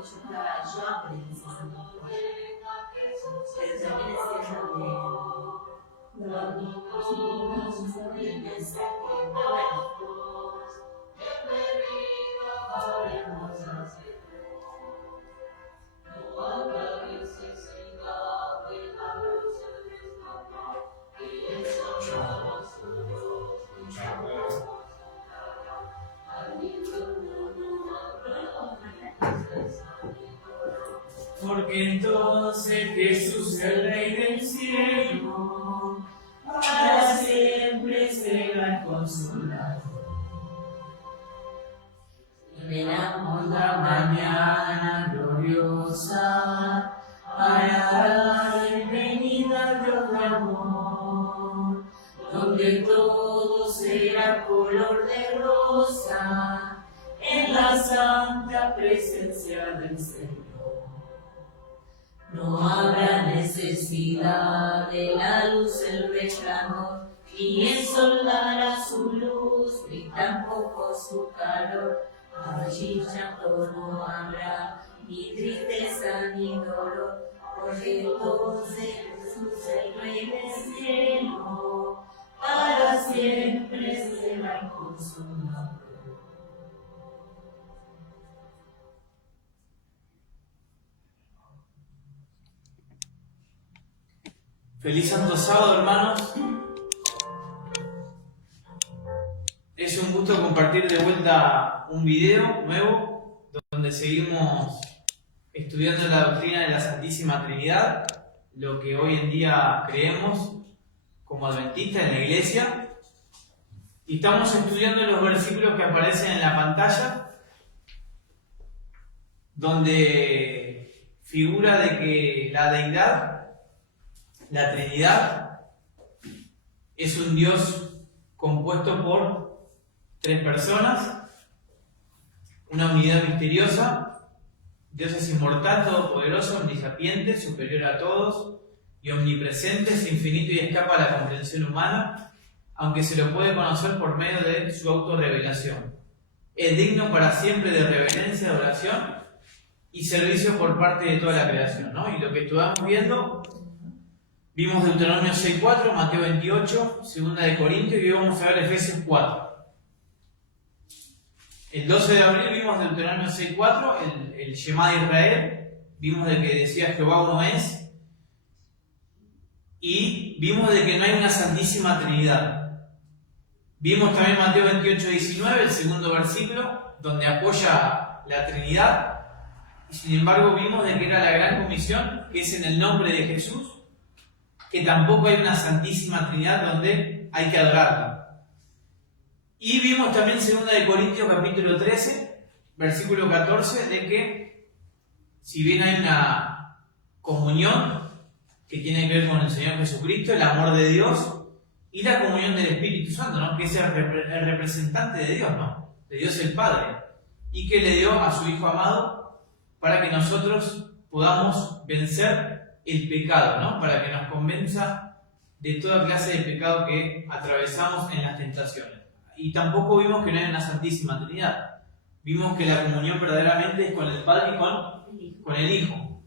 mucho para yo aprendí esa mujer. Pero también es cierto que el mensaje, bueno, porque entonces Jesús, el Rey del cielo, para siempre será el consolador. Esperamos la mañana gloriosa para dar bienvenida al Dios de amor, donde todo será color de rosa en la santa presencia del Señor. No habrá necesidad de la luz el resplandor, ni el sol dará su luz, ni tampoco su calor. Allí llanto no habrá, ni tristeza ni dolor, porque entonces Jesús, el Rey del cielo, para siempre será el consolador. Feliz Santo Sábado, hermanos. Es un gusto compartir de vuelta un video nuevo donde seguimos estudiando la doctrina de la Santísima Trinidad, lo que hoy en día creemos como adventistas en la Iglesia. Y estamos estudiando los versículos que aparecen en la pantalla, donde figura de que la deidad, la Trinidad, es un Dios compuesto por tres personas, una unidad misteriosa. Dios es inmortal, todopoderoso, omnisapiente, superior a todos y omnipresente, es infinito y escapa a la comprensión humana, aunque se lo puede conocer por medio de su autorrevelación. Es digno para siempre de reverencia, adoración y servicio por parte de toda la creación, ¿no? Y lo que estuvimos viendo, vimos Deuteronomio 6.4, Mateo 28, 2 de Corintios, y hoy vamos a ver Efesios 4. El 12 de abril vimos Deuteronomio 6.4, el Shema de Israel, vimos de que decía Jehová uno es, y vimos de que no hay una Santísima Trinidad. Vimos también Mateo 28.19, el segundo versículo, donde apoya la Trinidad, y sin embargo vimos de que era la gran comisión, que es en el nombre de Jesús, que tampoco hay una Santísima Trinidad donde hay que adorarla. Y vimos también 2 de Corintios capítulo 13, versículo 14, de que si bien hay una comunión que tiene que ver con el Señor Jesucristo, el amor de Dios, y la comunión del Espíritu Santo, ¿no? Que es el representante de Dios, ¿no? De Dios el Padre, y que le dio a su Hijo amado para que nosotros podamos vencer el pecado, ¿no? Para que nos convenza de toda clase de pecado que atravesamos en las tentaciones. Y tampoco vimos que no hay una Santísima Trinidad. Vimos que la comunión verdaderamente es con el Padre y con el Hijo.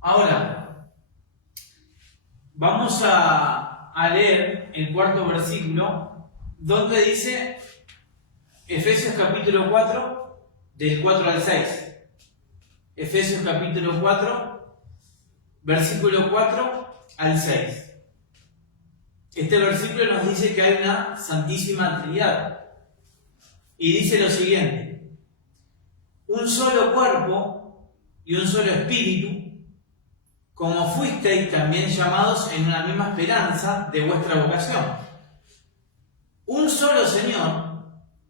Ahora, vamos a leer el cuarto versículo, donde dice Efesios capítulo 4, del 4 al 6. Efesios capítulo 4, versículo 4 al 6. Este versículo nos dice que hay una Santísima Trinidad. Y dice lo siguiente: un solo cuerpo y un solo espíritu, como fuisteis también llamados en una misma esperanza de vuestra vocación. Un solo Señor,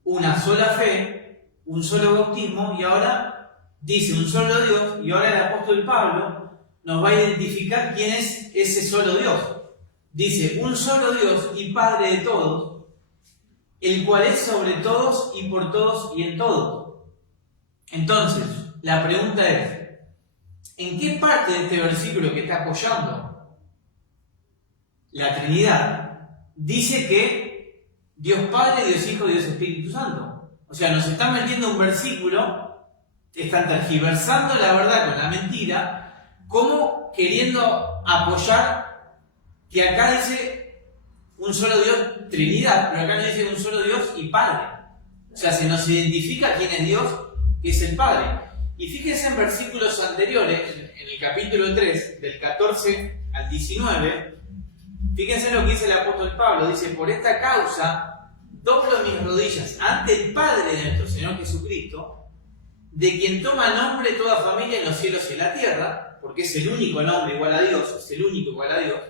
una sola fe, un solo bautismo, y ahora dice un solo Dios, y ahora el apóstol Pablo nos va a identificar quién es ese solo Dios. Dice, un solo Dios y Padre de todos, el cual es sobre todos y por todos y en todos. Entonces, la pregunta es, ¿en qué parte de este versículo que está apoyando la Trinidad dice que Dios Padre, Dios Hijo y Dios Espíritu Santo? O sea, nos está metiendo un versículo están tergiversando la verdad con la mentira, como queriendo apoyar que acá dice un solo Dios, Trinidad, pero acá no dice un solo Dios y Padre. O sea, se nos identifica quién es Dios, que es el Padre. Y fíjense en versículos anteriores, en el capítulo 3, del 14 al 19, fíjense lo que dice el apóstol Pablo. Dice: por esta causa doblo mis rodillas ante el Padre de nuestro Señor Jesucristo, de quien toma nombre toda familia en los cielos y en la tierra, porque es el único nombre igual a Dios, es el único igual a Dios.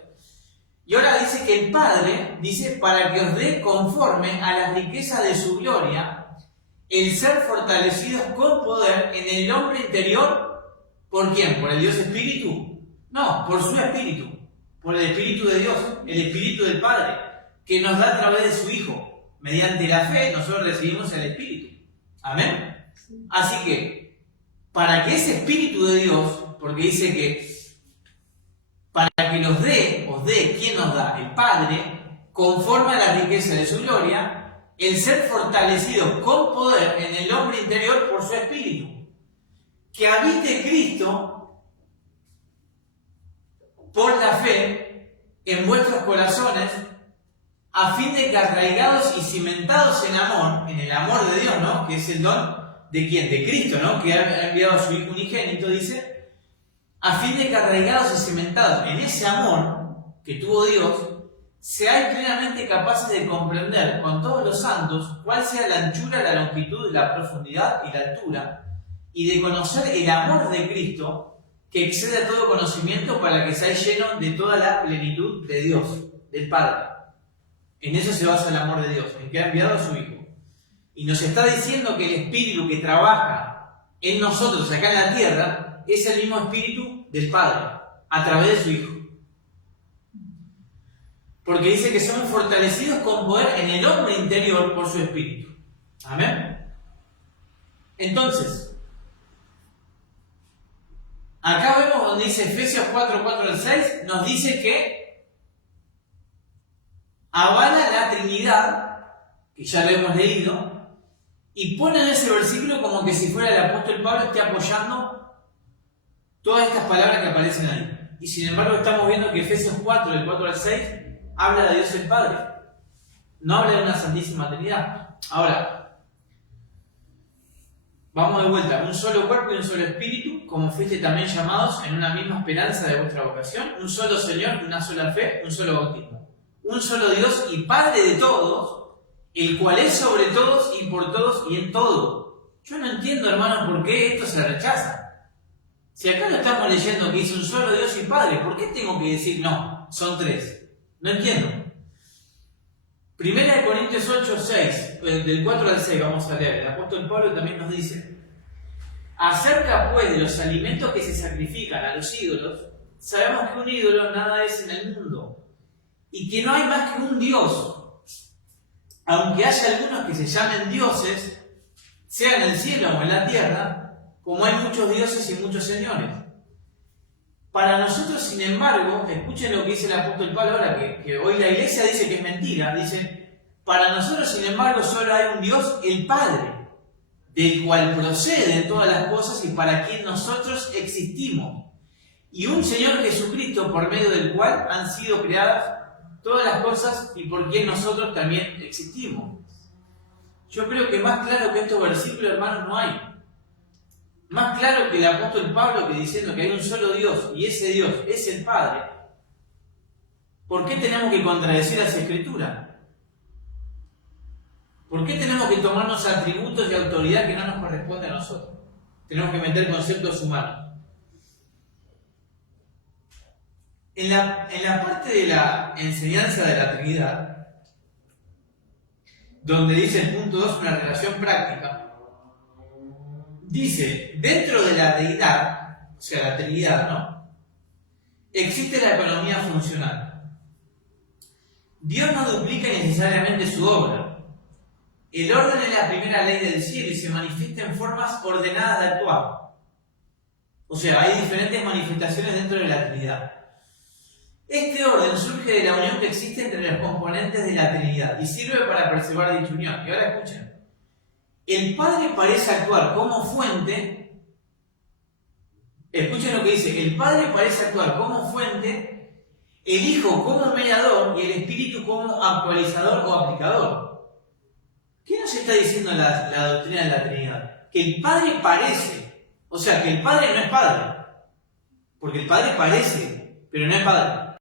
Y ahora dice que el Padre, dice, para que os dé conforme a las riquezas de su gloria, el ser fortalecidos con poder en el hombre interior. ¿Por quién? ¿Por el Dios Espíritu? No, por su Espíritu, por el Espíritu de Dios, el Espíritu del Padre, que nos da a través de su Hijo. Mediante la fe nosotros recibimos el Espíritu. Amén. Así que, para que ese Espíritu de Dios, porque dice que para que os dé, ¿quién nos da? El Padre, conforme a la riqueza de su gloria, el ser fortalecido con poder en el hombre interior por su Espíritu. Que habite Cristo por la fe en vuestros corazones, a fin de que arraigados y cimentados en amor, en el amor de Dios, ¿no? Que es el don de ¿quién? De Cristo, ¿no? Que ha enviado a su Hijo unigénito, dice, a fin de que arraigados y cimentados en ese amor que tuvo Dios, seáis plenamente capaces de comprender con todos los santos cuál sea la anchura, la longitud, la profundidad y la altura, y de conocer el amor de Cristo, que excede a todo conocimiento, para que seáis llenos de toda la plenitud de Dios, del Padre. En eso se basa el amor de Dios, en que ha enviado a su Hijo. Y nos está diciendo que el Espíritu que trabaja en nosotros, acá en la tierra, es el mismo Espíritu del Padre, a través de su Hijo. Porque dice que somos fortalecidos con poder en el hombre interior por su Espíritu. Amén. Entonces, acá vemos donde dice Efesios 4, 4 al 6, nos dice que avala la Trinidad, que ya lo hemos leído, y pone en ese versículo como que si fuera el apóstol Pablo esté apoyando todas estas palabras que aparecen ahí. Y sin embargo estamos viendo que Efesios 4, del 4 al 6, habla de Dios el Padre. No habla de una Santísima Trinidad. Ahora, vamos de vuelta. Un solo cuerpo y un solo espíritu, como fuiste también llamados en una misma esperanza de vuestra vocación. Un solo Señor, una sola fe, un solo bautismo. Un solo Dios y Padre de todos, el cual es sobre todos y por todos y en todo. Yo no entiendo, hermanos, por qué esto se rechaza. Si acá lo estamos leyendo que es un solo Dios y Padre, ¿por qué tengo que decir no? Son tres. No entiendo. Primera de Corintios 8, 6, del 4 al 6 vamos a leer. El apóstol Pablo también nos dice: acerca pues de los alimentos que se sacrifican a los ídolos, sabemos que un ídolo nada es en el mundo, y que no hay más que un Dios, aunque haya algunos que se llamen dioses, sea en el cielo o en la tierra, como hay muchos dioses y muchos señores. Para nosotros, sin embargo, escuchen lo que dice el apóstol Pablo ahora, que hoy la iglesia dice que es mentira. Dice: para nosotros, sin embargo, solo hay un Dios, el Padre, del cual proceden todas las cosas y para quien nosotros existimos, y un Señor Jesucristo, por medio del cual han sido creadas todas las cosas y por quien nosotros también existimos. Yo creo que más claro que estos versículos, hermanos, no hay. Más claro que el apóstol Pablo, que diciendo que hay un solo Dios y ese Dios es el Padre. ¿Por qué tenemos que contradecir las Escrituras? ¿Por qué tenemos que tomarnos atributos de autoridad que no nos corresponden a nosotros? Tenemos que meter conceptos humanos. En la parte de la enseñanza de la Trinidad, donde dice el punto 2, una relación práctica, dice, dentro de la deidad, o sea, la Trinidad, ¿no?, existe la economía funcional. Dios no duplica necesariamente su obra. El orden es la primera ley del cielo y se manifiesta en formas ordenadas de actuar. O sea, hay diferentes manifestaciones dentro de la Trinidad. Este orden surge de la unión que existe entre los componentes de la Trinidad y sirve para preservar dicha unión. Y ahora escuchen. El Padre parece actuar como fuente escuchen lo que dice, el Padre parece actuar como fuente, el Hijo como mediador y el Espíritu como actualizador o aplicador. ¿Qué nos está diciendo la doctrina de la Trinidad? Que el Padre parece, o sea, que el Padre no es Padre, porque el Padre parece, pero no es Padre.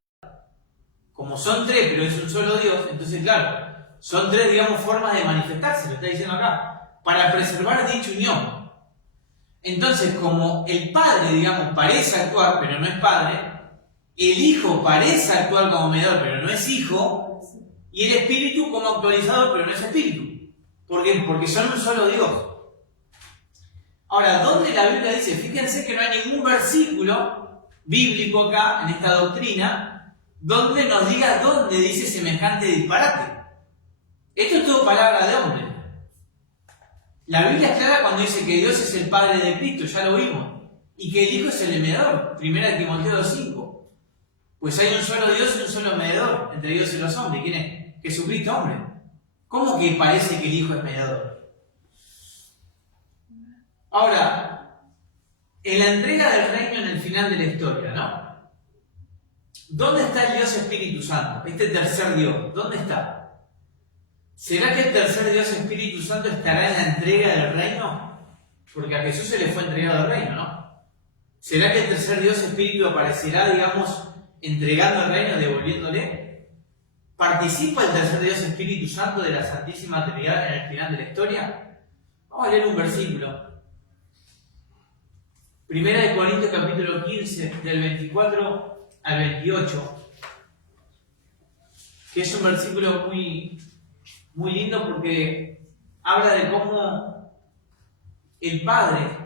Como son tres, pero es un solo Dios, entonces claro, son tres, digamos, formas de manifestarse, lo está diciendo acá, para preservar dicha unión. Entonces, como el Padre, digamos, parece actuar, pero no es Padre, el Hijo parece actuar como mediador, pero no es Hijo, y el Espíritu como actualizador, pero no es Espíritu. ¿Por qué? Porque son un solo Dios. Ahora, ¿dónde la Biblia dice? Fíjense que no hay ningún versículo bíblico acá, en esta doctrina, donde nos diga dónde dice semejante disparate. Esto es todo palabra de hombre. La Biblia es clara cuando dice que Dios es el Padre de Cristo, ya lo vimos, y que el Hijo es el mediador, 1 Timoteo 5. Pues hay un solo Dios y un solo mediador entre Dios y los hombres. ¿Quién es? Jesucristo, hombre. ¿Cómo que parece que el Hijo es mediador? Ahora, en la entrega del reino en el final de la historia, ¿no? ¿Dónde está el Dios Espíritu Santo? Este tercer Dios, ¿dónde está? ¿Será que el tercer Dios Espíritu Santo estará en la entrega del reino? Porque a Jesús se le fue entregado el reino, ¿no? ¿Será que el tercer Dios Espíritu aparecerá, digamos, entregando el reino, devolviéndole? ¿Participa el tercer Dios Espíritu Santo de la Santísima Trinidad en el final de la historia? Vamos a leer un versículo. 1 Corintios capítulo 15, del 24 al 28, que es un versículo muy lindo porque habla de cómo el Padre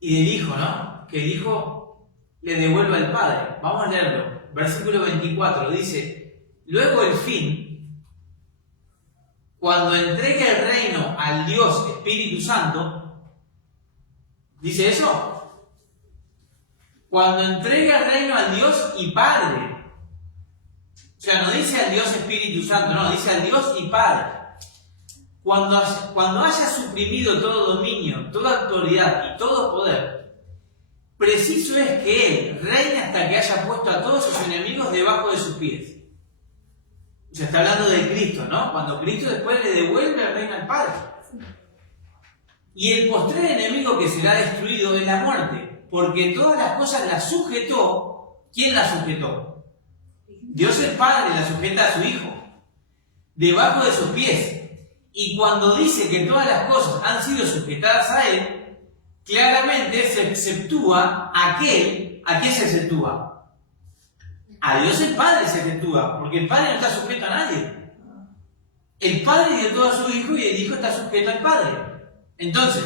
y del Hijo, ¿no? Que el Hijo le devuelve al Padre. Vamos a leerlo. Versículo 24 dice: luego el fin, cuando entregue el reino al Dios Espíritu Santo, ¿dice eso? Cuando entregue el reino al Dios y Padre. O sea, no dice al Dios Espíritu Santo, no, dice al Dios y Padre. Cuando haya suprimido todo dominio, toda autoridad y todo poder, preciso es que Él reine hasta que haya puesto a todos sus enemigos debajo de sus pies. O sea, está hablando de Cristo, ¿no? Cuando Cristo después le devuelve el reino al Padre. Y el postrer enemigo que será destruido es la muerte, porque todas las cosas las sujetó. ¿Quién las sujetó? Dios el Padre la sujeta a su Hijo, debajo de sus pies. Y cuando dice que todas las cosas han sido sujetadas a Él, claramente se exceptúa aquel. ¿A quién se exceptúa? A Dios el Padre se exceptúa, porque el Padre no está sujeto a nadie. El Padre dio todo a su Hijo y el Hijo está sujeto al Padre. Entonces,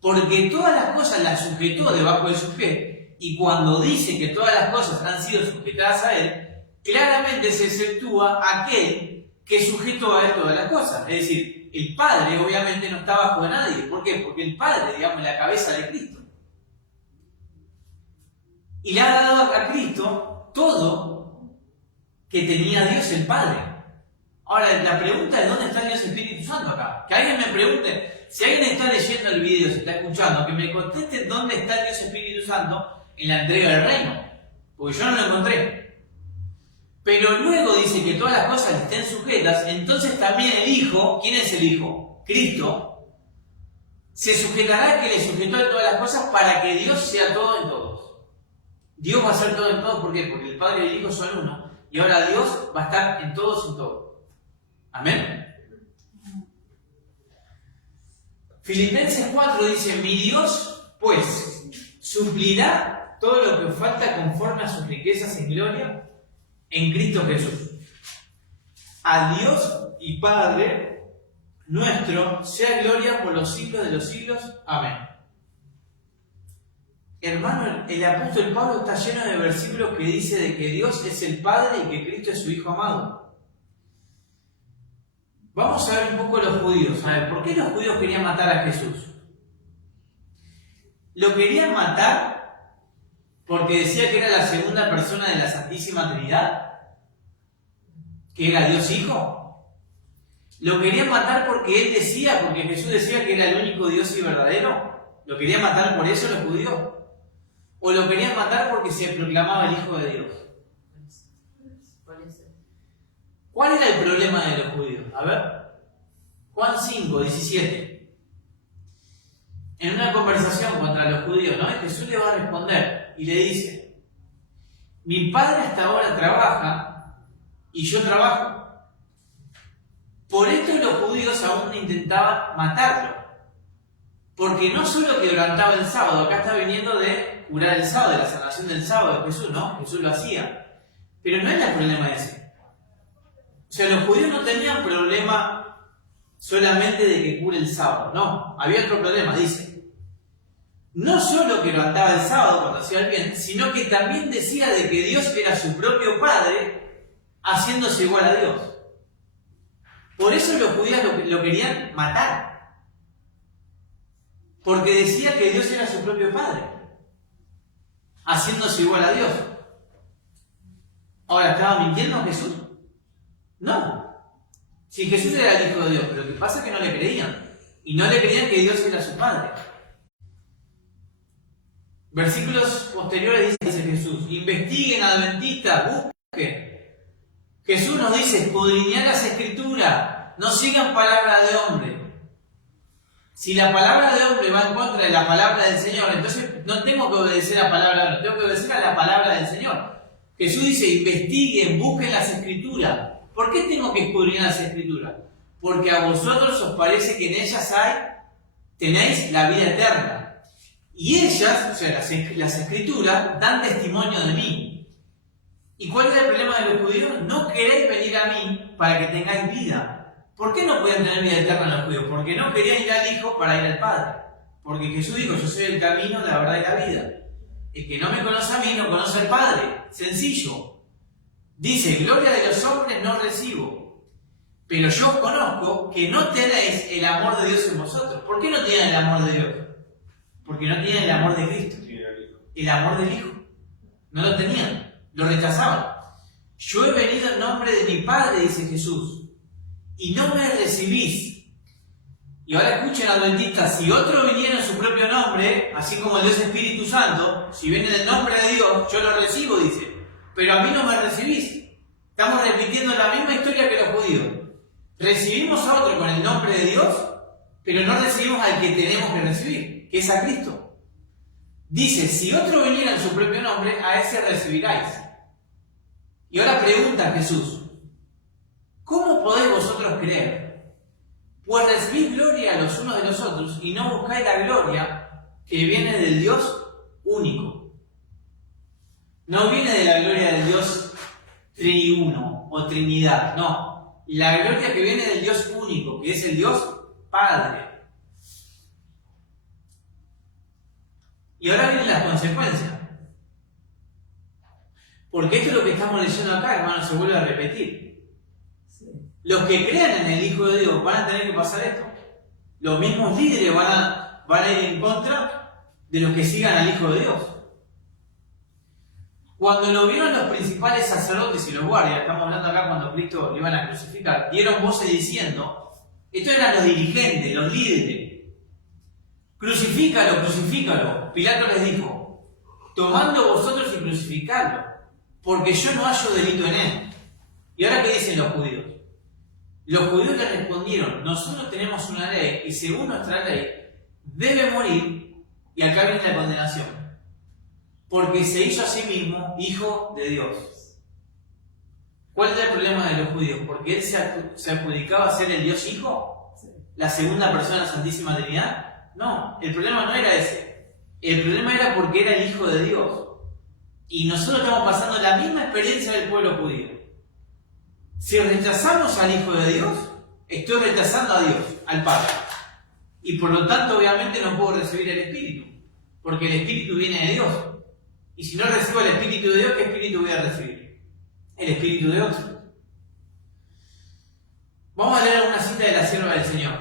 porque todas las cosas las sujetó debajo de sus pies, y cuando dice que todas las cosas han sido sujetadas a Él, claramente se exceptúa aquel que sujetó a Él todas las cosas. Es decir, el Padre obviamente no está bajo de nadie. ¿Por qué? Porque el Padre, digamos, es la cabeza de Cristo. Y le ha dado a Cristo todo que tenía Dios el Padre. Ahora, la pregunta es: ¿dónde está Dios Espíritu Santo acá? Que alguien me pregunte, si alguien está leyendo el video, se está escuchando, que me conteste dónde está el Dios Espíritu Santo en la entrega del reino. Porque yo no lo encontré. Pero luego dice que todas las cosas estén sujetas, entonces también el Hijo, ¿quién es el Hijo? Cristo, se sujetará que le sujetó a todas las cosas para que Dios sea todo en todos. Dios va a ser todo en todos, ¿por qué? Porque el Padre y el Hijo son uno, y ahora Dios va a estar en todos y en todos. Amén. Filipenses 4 dice: mi Dios, pues, suplirá todo lo que os falta conforme a sus riquezas en gloria en Cristo Jesús. A Dios y Padre nuestro sea gloria por los siglos de los siglos. Amén. Hermano, el apóstol Pablo está lleno de versículos que dice de que Dios es el Padre y que Cristo es su Hijo amado. Vamos a ver un poco los judíos. A ver, ¿por qué los judíos querían matar a Jesús? Lo querían matar porque decía que era la segunda persona de la Santísima Trinidad, que era Dios Hijo. Lo querían matar porque Jesús decía que era el único Dios y verdadero. ¿Lo querían matar por eso los judíos? ¿O lo querían matar porque se proclamaba el Hijo de Dios? Por eso. ¿Cuál era el problema de los judíos? A ver, Juan 5, 17. En una conversación contra los judíos, ¿no? Jesús le va a responder y le dice: mi padre hasta ahora trabaja y yo trabajo. Por esto los judíos aún intentaban matarlo, porque no solo quebrantaba el sábado, acá está viniendo de curar el sábado, de la sanación del sábado de Jesús, ¿no? Jesús lo hacía. Pero no era el problema ese. O sea, los judíos no tenían problema solamente de que cure el sábado, no. Había otro problema, dice. No solo quebrantaba el sábado cuando hacía el bien, sino que también decía de que Dios era su propio Padre, haciéndose igual a Dios. Por eso los judíos lo querían matar. Porque decía que Dios era su propio Padre, haciéndose igual a Dios. Ahora, ¿estaba mintiendo Jesús? No. Si Jesús era el Hijo de Dios, pero lo que pasa es que no le creían. Y no le creían que Dios era su Padre. Versículos posteriores dice Jesús: investiguen, adventistas, busquen. Jesús nos dice: escudriñad las Escrituras, no sigan palabra de hombre. Si la palabra de hombre va en contra de la palabra del Señor, entonces no tengo que obedecer a la palabra de hombre, tengo que obedecer a la palabra del Señor. Jesús dice: investiguen, busquen las Escrituras. ¿Por qué tengo que escudriñar las Escrituras? Porque a vosotros os parece que en ellas tenéis la vida eterna. Y ellas, o sea, las Escrituras, dan testimonio de mí. ¿Y cuál es el problema de los judíos? No queréis venir a mí para que tengáis vida. ¿Por qué no podían tener vida eterna los judíos? Porque no querían ir al Hijo para ir al Padre. Porque Jesús dijo: yo soy el camino, la verdad y la vida. El que no me conoce a mí no conoce al Padre. Sencillo. Dice: gloria de los hombres no recibo, pero yo os conozco que no tenéis el amor de Dios en vosotros. ¿Por qué no tienen el amor de Dios? Porque no tienen el amor de Cristo. El amor del Hijo. No lo tenían. Lo rechazaban. Yo he venido en nombre de mi Padre, dice Jesús, y no me recibís. Y ahora escuchen, adventistas: si otro viniera en su propio nombre, así como el Dios Espíritu Santo, si viene en el nombre de Dios, yo lo recibo, dice. Pero a mí no me recibís. Estamos repitiendo la misma historia que los judíos. Recibimos a otro con el nombre de Dios, pero no recibimos al que tenemos que recibir, que es a Cristo. Dice: si otro viniera en su propio nombre, a ese recibiráis. Y ahora pregunta Jesús: ¿cómo podéis vosotros creer? Pues recibís gloria los unos de los otros y no buscáis la gloria que viene del Dios único. No viene de la gloria del Dios triuno o Trinidad, no. La gloria que viene del Dios único, que es el Dios Padre. Y ahora vienen las consecuencias. Porque esto es lo que estamos leyendo acá, hermano, se vuelve a repetir. Los que crean en el Hijo de Dios van a tener que pasar esto. Los mismos líderes van a ir en contra de los que sigan al Hijo de Dios. Cuando lo vieron los principales sacerdotes y los guardias, estamos hablando acá cuando Cristo lo iban a crucificar, dieron voces diciendo, estos eran los dirigentes, los líderes: crucifícalo, crucifícalo. Pilato les dijo: tomando vosotros y crucificadlo, porque yo no hallo delito en él. ¿Y ahora qué dicen los judíos? Los judíos le respondieron: nosotros tenemos una ley y según nuestra ley debe morir, y acá viene la condenación, porque se hizo a sí mismo Hijo de Dios. ¿Cuál era el problema de los judíos? ¿Porque él se adjudicaba a ser el Dios Hijo? ¿La segunda persona de la Santísima Trinidad? No, el problema no era ese. El problema era porque era el Hijo de Dios. Y nosotros estamos pasando la misma experiencia del pueblo judío. Si rechazamos al Hijo de Dios, estoy rechazando a Dios, al Padre. Y por lo tanto, obviamente, no puedo recibir el Espíritu, porque el Espíritu viene de Dios. Y si no recibo el Espíritu de Dios, ¿qué Espíritu voy a recibir? El Espíritu de otro. Vamos a leer una cita de la sierva del Señor.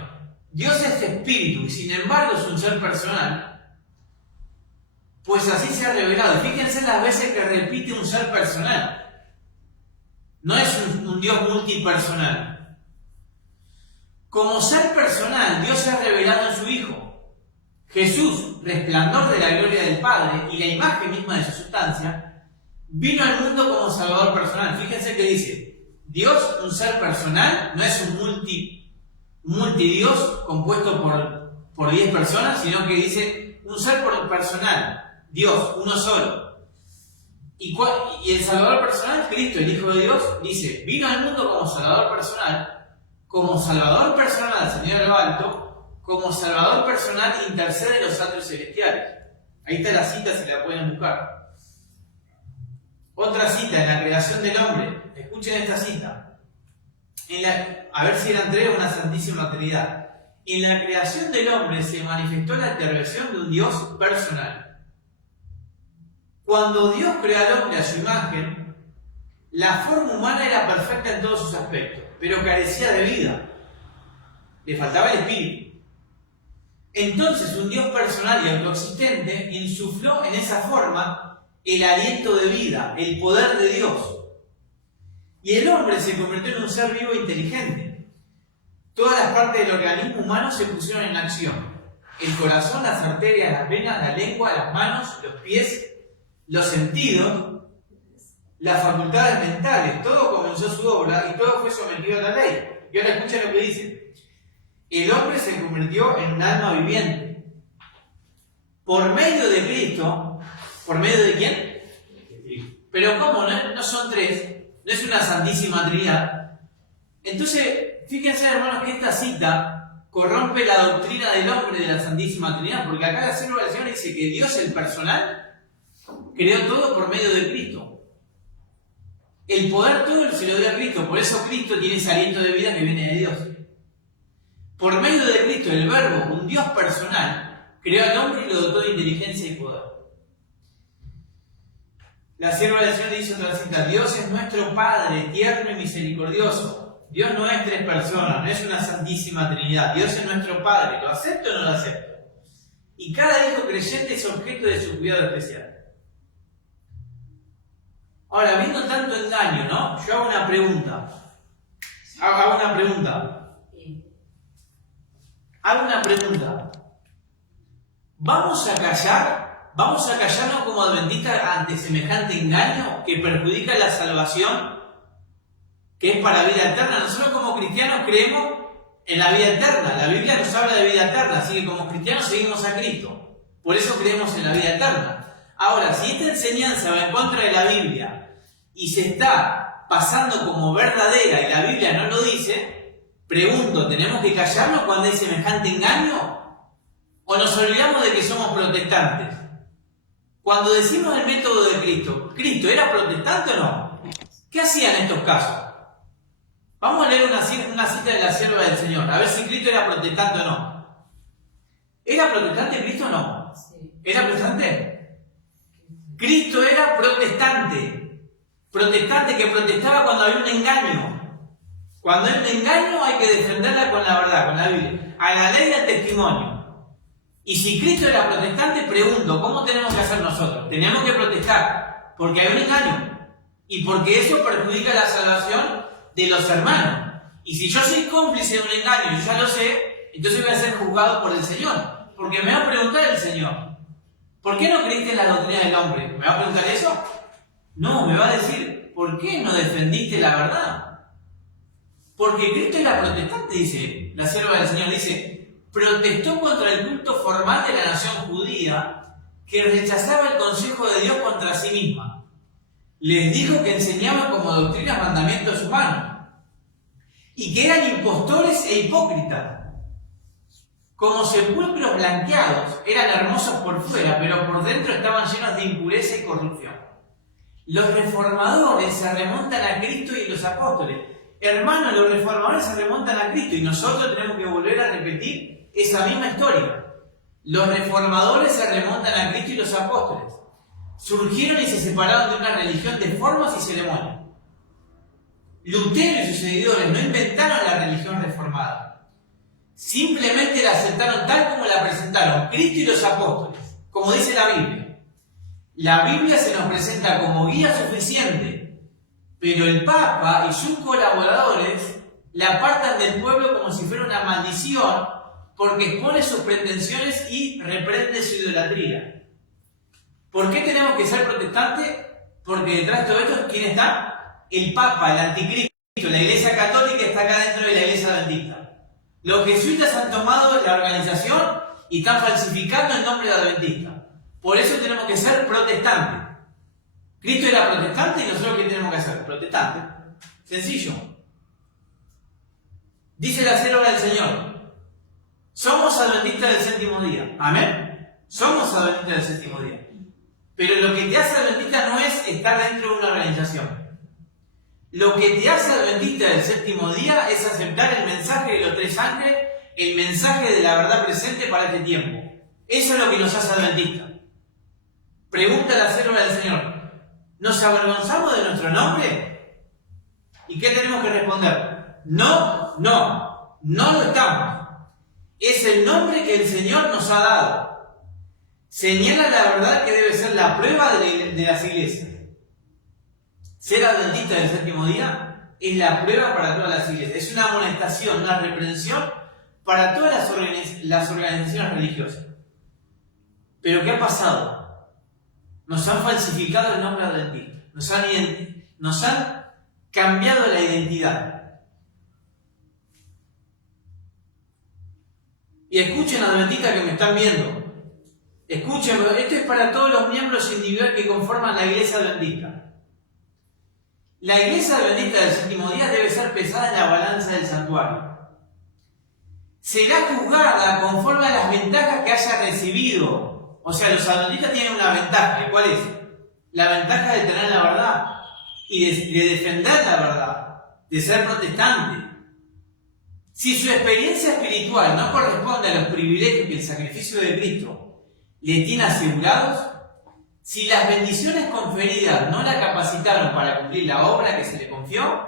Dios es Espíritu y sin embargo es un ser personal, pues así se ha revelado. Fíjense las veces que repite un ser personal. No es un Dios multipersonal. Como ser personal, Dios se ha revelado en su Hijo, Jesús, resplandor de la gloria del Padre y la imagen misma de su sustancia, vino al mundo como Salvador personal. Fíjense que dice, Dios, un ser personal, no es un multidios compuesto por 10 personas, sino que dice un ser personal, Dios, uno solo. Y el Salvador personal, Cristo, el Hijo de Dios, dice, vino al mundo como Salvador personal al Señor de lo alto, como Salvador personal intercede en los atrios celestiales. Ahí está la cita, se la pueden buscar. Otra cita, en la creación del hombre. Escuchen esta cita. A ver si eran tres o una Santísima Trinidad. En la creación del hombre se manifestó la intervención de un Dios personal. Cuando Dios creó al hombre a su imagen, la forma humana era perfecta en todos sus aspectos, pero carecía de vida. Le faltaba el espíritu. Entonces un Dios personal y autoexistente insufló en esa forma el aliento de vida, el poder de Dios. Y el hombre se convirtió en un ser vivo e inteligente. Todas las partes del organismo humano se pusieron en acción. El corazón, las arterias, las venas, la lengua, las manos, los pies, los sentidos, las facultades mentales. Todo comenzó su obra y todo fue sometido a la ley. Y ahora escuchen lo que dice. El hombre se convirtió en un alma viviente. Por medio de Cristo. ¿Por medio de quién? Pero ¿cómo? No son tres. No es una Santísima Trinidad. Entonces, fíjense, hermanos, que esta cita corrompe la doctrina del hombre de la Santísima Trinidad, porque acá la sierva del Señor dice que Dios, el personal, creó todo por medio de Cristo. El poder todo se lo dio a Cristo, por eso Cristo tiene ese aliento de vida que viene de Dios. Por medio de Cristo, el Verbo, un Dios personal, creó al hombre y lo dotó de inteligencia y poder. La sierva del Señor dice otra cita, Dios es nuestro Padre, tierno y misericordioso. Dios no es tres personas, no es una Santísima Trinidad. Dios es nuestro Padre, ¿lo acepto o no lo acepto? Y cada hijo creyente es objeto de su cuidado especial. Ahora, viendo tanto engaño, ¿no? Yo hago una pregunta. ¿Vamos a callarnos como adventistas ante semejante engaño que perjudica la salvación, que es para vida eterna? Nosotros como cristianos creemos en la vida eterna. La Biblia nos habla de vida eterna, así que como cristianos seguimos a Cristo. Por eso creemos en la vida eterna. Ahora, si esta enseñanza va en contra de la Biblia y se está pasando como verdadera y la Biblia no lo dice, pregunto, ¿tenemos que callarnos cuando hay semejante engaño? ¿O nos olvidamos de que somos protestantes? Cuando decimos el método de Cristo, ¿Cristo era protestante o no? ¿Qué hacía en estos casos? Vamos a leer una cita de la sierva del Señor, a ver si Cristo era protestante o no. ¿Era protestante Cristo o no? Sí. ¿Era protestante? Cristo era protestante. Protestante que protestaba cuando había un engaño. Cuando hay un engaño hay que defenderla con la verdad, con la Biblia. A la ley del testimonio. Y si Cristo era protestante, pregunto, ¿cómo tenemos que hacer nosotros? Tenemos que protestar porque hay un engaño y porque eso perjudica la salvación de los hermanos. Y si yo soy cómplice de un engaño y yo ya lo sé, entonces voy a ser juzgado por el Señor, porque me va a preguntar el Señor, ¿por qué no creíste en la doctrina del hombre? ¿Me va a preguntar eso? No, me va a decir, ¿por qué no defendiste la verdad? Porque Cristo era protestante, dice la sierva del Señor, dice, protestó contra el culto formal de la nación judía que rechazaba el consejo de Dios contra sí misma. Les dijo que enseñaban como doctrinas mandamientos humanos y que eran impostores e hipócritas. Como sepulcros blanqueados, eran hermosos por fuera, pero por dentro estaban llenos de impureza y corrupción. Los reformadores se remontan a Cristo y los apóstoles. Hermanos, los reformadores se remontan a Cristo y nosotros tenemos que volver a repetir esa misma historia. Los reformadores se remontan a Cristo y los apóstoles. Surgieron y se separaron de una religión de formas y ceremonias. Lutero y sus seguidores no inventaron la religión reformada. Simplemente la aceptaron tal como la presentaron Cristo y los apóstoles, como dice la Biblia. La Biblia se nos presenta como guía suficiente, pero el Papa y sus colaboradores la apartan del pueblo como si fuera una maldición, Porque expone sus pretensiones y reprende su idolatría. ¿Por qué tenemos que ser protestantes? Porque detrás de todo esto, ¿quién está? El Papa, el Anticristo. La Iglesia Católica está acá dentro de la Iglesia Adventista. Los jesuitas han tomado la organización y están falsificando el nombre de Adventista. Por eso tenemos que ser protestantes. Cristo era protestante y nosotros ¿qué tenemos que hacer? Protestantes. Sencillo. Dice la célula del Señor. Somos adventistas del séptimo día. Amén. Somos adventistas del séptimo día. Pero lo que te hace adventista no es estar dentro de una organización. Lo que te hace adventista del séptimo día es aceptar el mensaje de los tres ángeles, el mensaje de la verdad presente para este tiempo. Eso es lo que nos hace adventistas. Pregunta la célula del Señor. ¿Nos avergonzamos de nuestro nombre? ¿Y qué tenemos que responder? No lo estamos. Es el nombre que el Señor nos ha dado. Señala la verdad que debe ser la prueba de las iglesias. Ser adventista del séptimo día es la prueba para todas las iglesias. Es una amonestación, una reprensión para todas las organizaciones religiosas. Pero ¿qué ha pasado? Nos han falsificado el nombre adventista. Nos han cambiado la identidad. Y escuchen, adventistas que me están viendo. Escuchen, esto es para todos los miembros individuales que conforman la iglesia adventista. La iglesia adventista del séptimo día debe ser pesada en la balanza del santuario. Será juzgada conforme a las ventajas que haya recibido. O sea, los adventistas tienen una ventaja. ¿Cuál es? La ventaja de tener la verdad y de defender la verdad, de ser protestante. Si su experiencia espiritual no corresponde a los privilegios que el sacrificio de Cristo le tiene asegurados, si las bendiciones conferidas no la capacitaron para cumplir la obra que se le confió,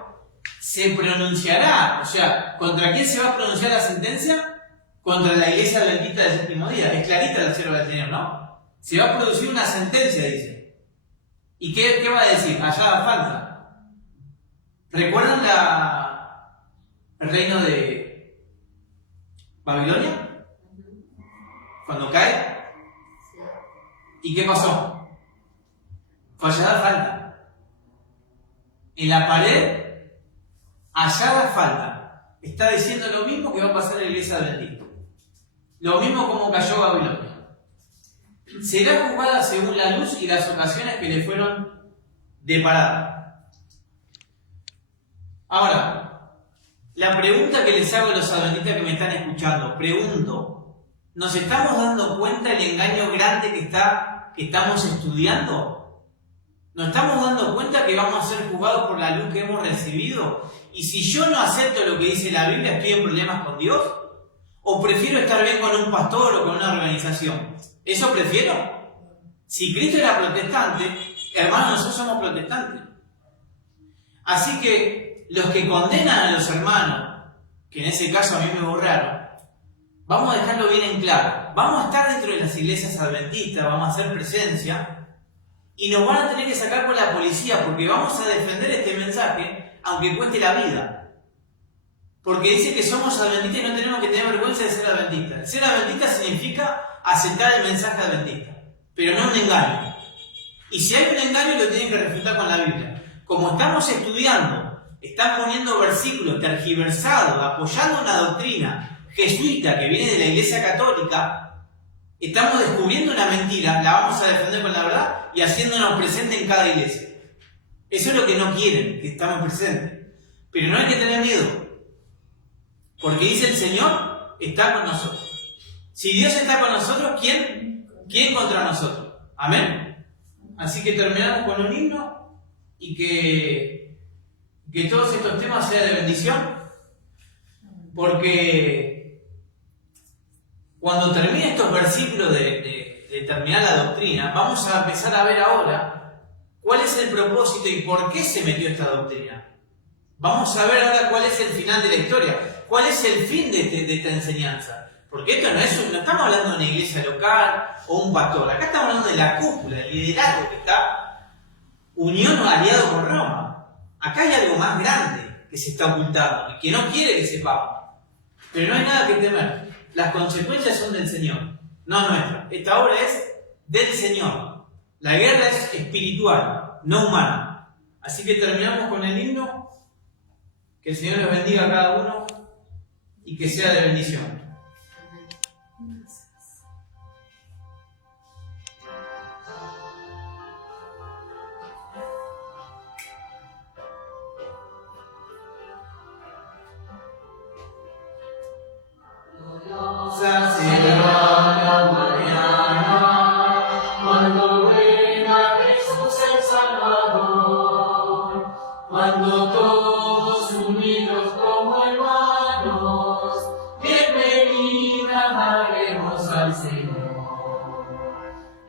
se pronunciará. O sea, ¿contra quién se va a pronunciar la sentencia? Contra la iglesia adventista del séptimo día. Es clarita el cielo del Señor, ¿no? Se va a producir una sentencia, dice. ¿Y qué va a decir? Hallada falta. ¿Recuerdan el reino de Babilonia? Cuando cae. ¿Y qué pasó? Hallada falta. En la pared, hallada falta. Está diciendo lo mismo que va a pasar en la iglesia adventista. Lo mismo como cayó Babilonia. Será juzgada según la luz y las ocasiones que le fueron deparadas. Ahora, la pregunta que les hago a los adventistas que me están escuchando, pregunto, ¿nos estamos dando cuenta del engaño grande que estamos estudiando? ¿Nos estamos dando cuenta que vamos a ser juzgados por la luz que hemos recibido? Y si yo no acepto lo que dice la Biblia, ¿estoy en problemas con Dios? ¿O prefiero estar bien con un pastor o con una organización? ¿Eso prefiero? Si Cristo era protestante, hermanos, nosotros somos protestantes. Así que los que condenan a los hermanos, que en ese caso a mí me borraron, vamos a dejarlo bien en claro. Vamos a estar dentro de las iglesias adventistas, vamos a hacer presencia, y nos van a tener que sacar por la policía porque vamos a defender este mensaje aunque cueste la vida. Porque dice que somos adventistas y no tenemos que tener vergüenza de ser adventistas. Ser adventista significa aceptar el mensaje adventista, pero no un engaño. Y si hay un engaño lo tienen que refutar con la Biblia. Como estamos estudiando, están poniendo versículos tergiversados, apoyando una doctrina jesuita que viene de la Iglesia Católica, estamos descubriendo una mentira, la vamos a defender con la verdad y haciéndonos presentes en cada iglesia. Eso es lo que no quieren, que estamos presentes. Pero no hay que tener miedo, porque dice el Señor, está con nosotros. Si Dios está con nosotros, ¿quién contra nosotros? Amén. Así que terminamos con un himno y que todos estos temas sean de bendición, porque cuando termine estos versículos de terminar la doctrina, vamos a empezar a ver ahora cuál es el propósito y por qué se metió esta doctrina. Vamos a ver ahora cuál es el final de la historia, cuál es el fin de esta enseñanza. Porque esto no estamos hablando de una iglesia local o un pastor, acá estamos hablando de la cúpula, del liderazgo que está unión o aliado con Roma. Acá hay algo más grande que se está ocultando y que no quiere que sepamos. Pero no hay nada que temer. las consecuencias son del Señor, no nuestras. Esta obra es del Señor. La guerra es espiritual, no humana. Así que terminamos con el himno. Que el Señor los bendiga a cada uno y que sea de bendición. Cuando venga Jesús el Salvador, cuando todos unidos como hermanos, bienvenida daremos al Señor.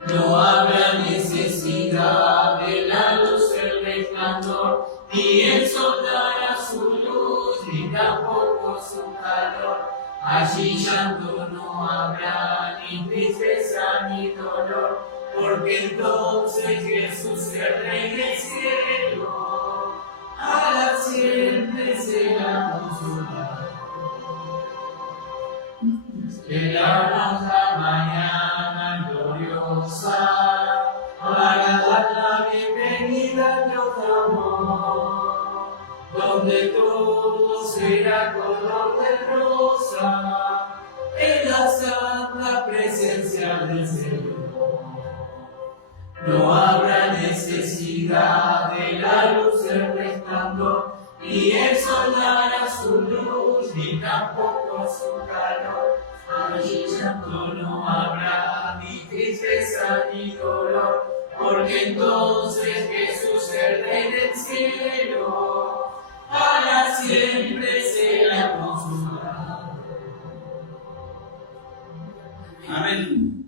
No habrá necesidad de la luz del resplandor, ni el sol dará su luz, ni tampoco su calor. Allí llanto no habrá, ni tristeza ni dolor, porque entonces Jesús, el Rey del cielo, para siempre será consolado. Esperamos la mañana gloriosa para dar la bienvenida al Dios de amor, donde todo será color de rosa en la santa presencia del Señor. No habrá necesidad de la luz del resplandor, ni el sol dará su luz, ni tampoco su calor. Allí llanto no habrá, ni tristeza ni dolor, porque entonces Jesús, el Rey del cielo, para siempre será consumado. Amén.